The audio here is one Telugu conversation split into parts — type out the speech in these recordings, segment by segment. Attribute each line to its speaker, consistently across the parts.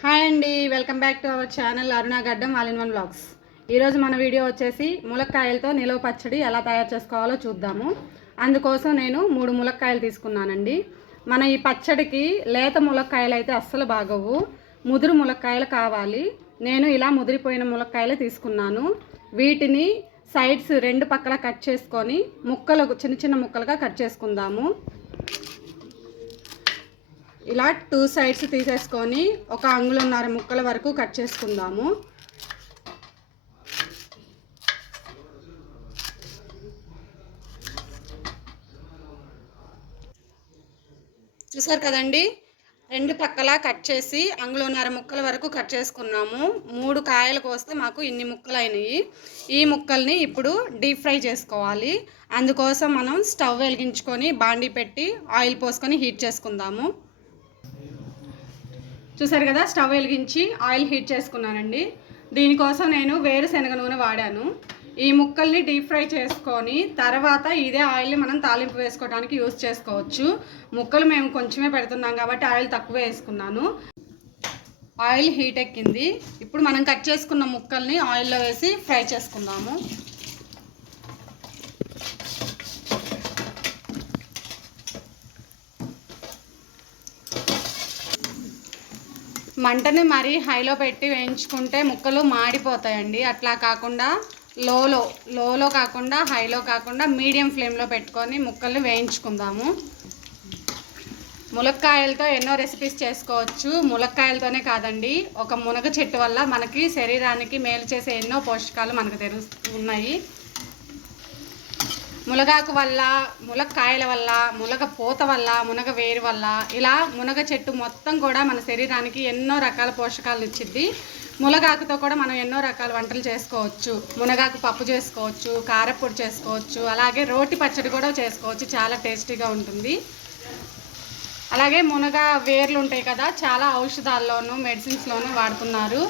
Speaker 1: హాయ్ అండి welcome back to our channel Aruna Gaddam all in one blogs ఈరోజు మన వీడియో వచ్చేసి ములక్కాయలతో నిలవ పచ్చడి ఎలా తయారు చేసుకోవాలో చూద్దాము. అందుకోసం నేను మూడు ములక్కాయలు తీసుకున్నానండి. మన ఈ పచ్చడికి లేత ములక్కాయలు అయితే అస్సలు బాగోవు. ముదురు ములక్కాయలు కావాలి. నేను ఇలా ముదిరిపోయిన ములక్కాయలు తీసుకున్నాను. వీటిని సైడ్స్ రెండు పక్కల కట్ చేసుకొని ముక్కలు చిన్న చిన్న ముక్కలుగా కట్ చేసుకుందాము. ఇలా టూ సైడ్స్ తీసేసుకొని ఒక అంగుళన్నర ముక్కల వరకు కట్ చేసుకుందాము. చూసారు కదండి? రెండు పక్కల కట్ చేసి అంగుళన్నర ముక్కల వరకు కట్ చేసుకున్నాము. మూడు కాయలు కోస్తే మాకు ఇన్ని ముక్కలు అయినాయి ఈ ముక్కల్ని ఇప్పుడు డీప్ ఫ్రై చేసుకోవాలి. అందుకోసం మనం స్టవ్ వెలిగించుకొని బాండి పెట్టి ఆయిల్ పోసుకొని హీట్ చేసుకుందాము. చూసారు కదా స్టవ్ వెలిగించి ఆయిల్ హీట్ చేసుకున్నానండి. దీనికోసం నేను వేరుశనగ నూనె వాడాను. ఈ ముక్కల్ని డీప్ ఫ్రై చేసుకొని తర్వాత ఇదే ఆయిల్ని మనం తాలింపు వేసుకోవడానికి యూస్ చేసుకోవచ్చు. ముక్కలు మేము కొంచెమే పెడుతున్నాం కాబట్టి ఆయిల్ తక్కువ వేసుకున్నాను. ఆయిల్ హీట్ ఎక్కింది. ఇప్పుడు మనం కట్ చేసుకున్న ముక్కల్ని ఆయిల్లో వేసి ఫ్రై చేసుకుందాము. మంటని మరీ హైలో పెట్టి వేయించుకుంటే ముక్కలు మాడిపోతాయండి. అట్లా కాకుండా లోలో లోలో కాకుండా హైలో కాకుండా మీడియం ఫ్లేమ్లో పెట్టుకొని ముక్కల్ని వేయించుకుందాము. ములక్కాయలతో ఎన్నో రెసిపీస్ చేసుకోవచ్చు. ములక్కాయలతోనే కాదండి ఒక మునగ చెట్టు వల్ల మనకి శరీరానికి మేలు చేసే ఎన్నో పోషకాలు మనకు తెలుస్తు ఉన్నాయి. మునగాకు వల్ల మునక్కాయల వల్ల మునగ పూత వల్ల మునగ వేరు వల్ల ఇలా మునగ చెట్టు మొత్తం కూడా మన శరీరానికి ఎన్నో రకాల పోషకాలు ఇచ్చిద్ది. మునగాకుతో కూడా మనం ఎన్నో రకాల వంటలు చేసుకోవచ్చు. మునగాకు పప్పు చేసుకోవచ్చు కారపొడి చేసుకోవచ్చు అలాగే రోటి పచ్చడి కూడా చేసుకోవచ్చు. చాలా టేస్టీగా ఉంటుంది. అలాగే మునగ వేర్లు ఉంటాయి కదా చాలా ఔషధాల్లోనూ మెడిసిన్స్లోనూ వాడుతున్నారు.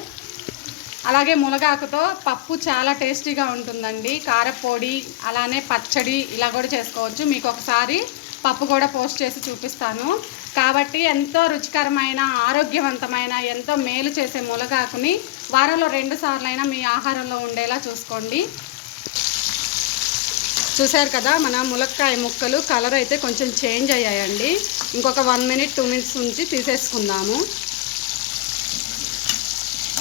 Speaker 1: అలాగే మునగాకుతో పప్పు చాలా టేస్టీగా ఉంటుందండి. కారపొడి అలానే పచ్చడి ఇలా కూడా చేసుకోవచ్చు. మీకు ఒకసారి పప్పు కూడా పోస్ట్ చేసి చూపిస్తాను. కాబట్టి ఎంతో రుచికరమైన ఆరోగ్యవంతమైన ఎంతో మేలు చేసే మునగాకుని వారంలో రెండు సార్లైనా మీ ఆహారంలో ఉండేలా చూసుకోండి. చూశారు కదా మన ములక్కాయ ముక్కలు కలర్ అయితే కొంచెం చేంజ్ అయ్యాయండి. ఇంకొక వన్ మినిట్ టూ మినిట్స్ ఉంచి తీసేసుకుందాము.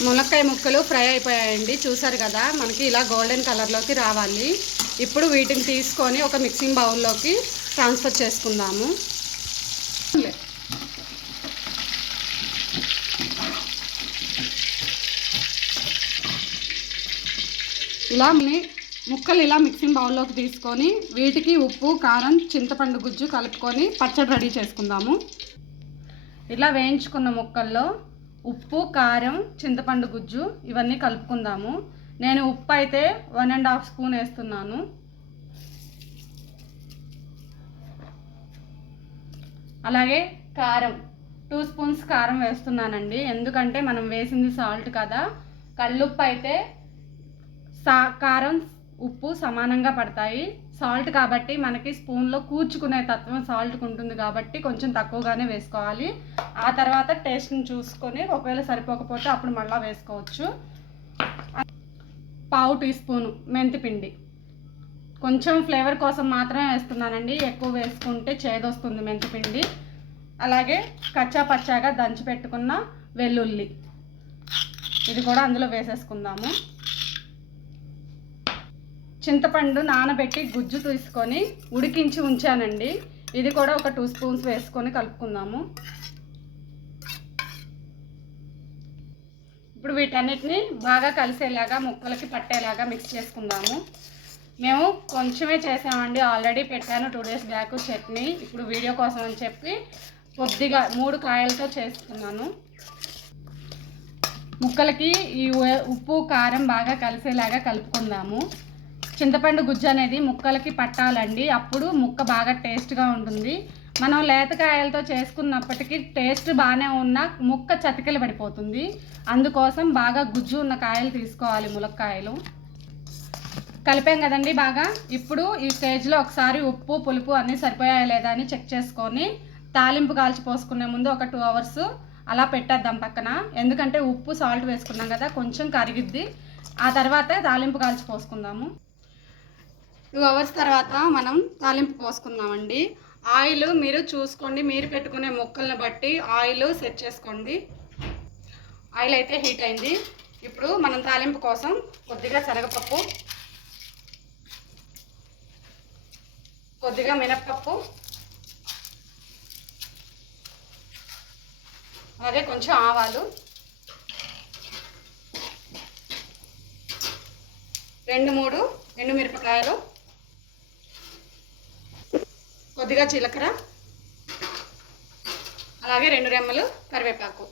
Speaker 1: మునక్కాయ ముక్కలు ఫ్రై అయిపోయాయండి. చూసారు కదా మనకి ఇలా గోల్డెన్ కలర్లోకి రావాలి. ఇప్పుడు వీటిని తీసుకొని ఒక మిక్సింగ్ బౌల్లోకి ట్రాన్స్ఫర్ చేసుకుందాము. ఇలా ముక్కలు ఇలా మిక్సింగ్ బౌల్లోకి తీసుకొని వీటికి ఉప్పు కారం చింతపండు గుజ్జు కలుపుకొని పచ్చడి రెడీ చేసుకుందాము. ఇలా వేయించుకున్న ముక్కల్లో ఉప్పు కారం చింతపండు గుజ్జు ఇవన్నీ కలుపుకుందాము. నేను ఉప్పు అయితే వన్ అండ్ హాఫ్ స్పూన్ వేస్తున్నాను. అలాగే కారం టూ స్పూన్స్ కారం వేస్తున్నానండి. ఎందుకంటే మనం వేసింది సాల్ట్ కదా. కళ్ళుప్పు అయితే సా కారం ఉప్పు సమానంగా పడతాయి. సాల్ట్ కాబట్టి మనకి స్పూన్లో కూర్చుకునే తత్వం సాల్ట్కి ఉంటుంది కాబట్టి కొంచెం తక్కువగానే వేసుకోవాలి. ఆ తర్వాత టేస్ట్ని చూసుకొని ఒకవేళ సరిపోకపోతే అప్పుడు మళ్ళీ వేసుకోవచ్చు. పావు టీ స్పూను మెంతిపిండి కొంచెం ఫ్లేవర్ కోసం మాత్రమే వేస్తున్నానండి. ఎక్కువ వేసుకుంటే చేదొస్తుంది మెంతిపిండి అలాగే కచ్చా పచ్చాగా దంచి పెట్టుకున్న వెల్లుల్లి. ఇది కూడా అందులో వేసేసుకుందాము. చింతపండు నానబెట్టి గుజ్జు తీసుకొని ఉడికించి ఉంచానండి. ఇది కూడా ఒక టూ స్పూన్స్ వేసుకొని కలుపుకుందాము. ఇప్పుడు వీటన్నిటిని బాగా కలిసేలాగా ముక్కలకి పట్టేలాగా మిక్స్ చేసుకుందాము. మేము కొంచెమే చేసామండి. ఆల్రెడీ పెట్టాను టూ డేస్ బ్యాక్ చట్నీ. ఇప్పుడు వీడియో కోసం అని చెప్పి కొద్దిగా మూడు కాయలతో చేసుకున్నాను. ముక్కలకి ఈ ఉప్పు కారం బాగా కలిసేలాగా కలుపుకుందాము. చింతపండు గుజ్జు అనేది ముక్కలకి పట్టాలండి. అప్పుడు ముక్క బాగా టేస్ట్గా ఉంటుంది. మనం లేతకాయలతో చేసుకున్నప్పటికీ టేస్ట్ బాగానే ఉన్న ముక్క చతికిల పడిపోతుంది. అందుకోసం బాగా గుజ్జు ఉన్న కాయలు తీసుకోవాలి ములక్కాయలు. కలిపాం కదండి బాగా. ఇప్పుడు ఈ స్టేజ్లో ఒకసారి ఉప్పు పులుపు అన్నీ సరిపోయాయా లేదా అని చెక్ చేసుకొని తాలింపు కాల్చి పోసుకునే ముందు ఒక టూ అవర్స్ అలా పెట్టేద్దాం పక్కన. ఎందుకంటే ఉప్పు సాల్ట్ వేసుకున్నాం కదా కొంచెం కరిగిద్ది. ఆ తర్వాత తాలింపు కాల్చి పోసుకుందాము. టూ అవర్స్ తర్వాత మనం తాలింపు పోసుకుందామండి. ఆయిల్ మీరు చూసుకోండి మీరు పెట్టుకునే మొక్కల్ని బట్టి ఆయిల్ సెట్ చేసుకోండి. ఆయిల్ అయితే హీట్ అయింది. ఇప్పుడు మనం తాలింపు కోసం కొద్దిగా శనగపప్పు కొద్దిగా మినప్పప్పు అలాగే కొంచెం ఆవాలు రెండు మూడు ఎండుమిరపకాయలు కొద్దిగా జీలకర్ర అలాగే రెండు రెమ్మలు కరివేపాకు.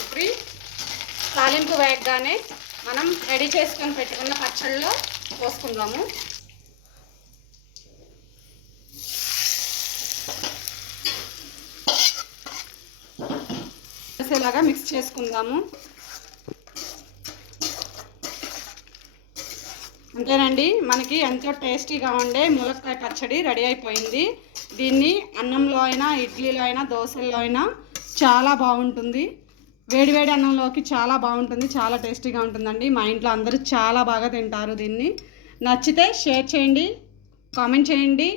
Speaker 1: ఇప్పుడు తాలింపు వేయగానే మనం రెడీ చేసుకొని పెట్టుకున్న పచ్చళ్ళలో పోసుకుందాము. ఇలాగా మిక్స్ చేసుకుందాము. అంతేనండి. మనకి ఎంతో టేస్టీగా ఉండే ములక్కాయ పచ్చడి రెడీ అయిపోయింది. దీన్ని అన్నంలో అయినా ఇడ్లీలో అయినా దోశల్లో అయినా చాలా బాగుంటుంది. వేడివేడి అన్నంలోకి చాలా బాగుంటుంది చాలా టేస్టీగా ఉంటుందండి. మా ఇంట్లో అందరూ చాలా బాగా తింటారు దీన్ని. నచ్చితే షేర్ చేయండి కామెంట్ చేయండి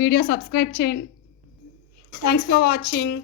Speaker 1: వీడియో సబ్స్క్రైబ్ చేయండి. Thanks for watching.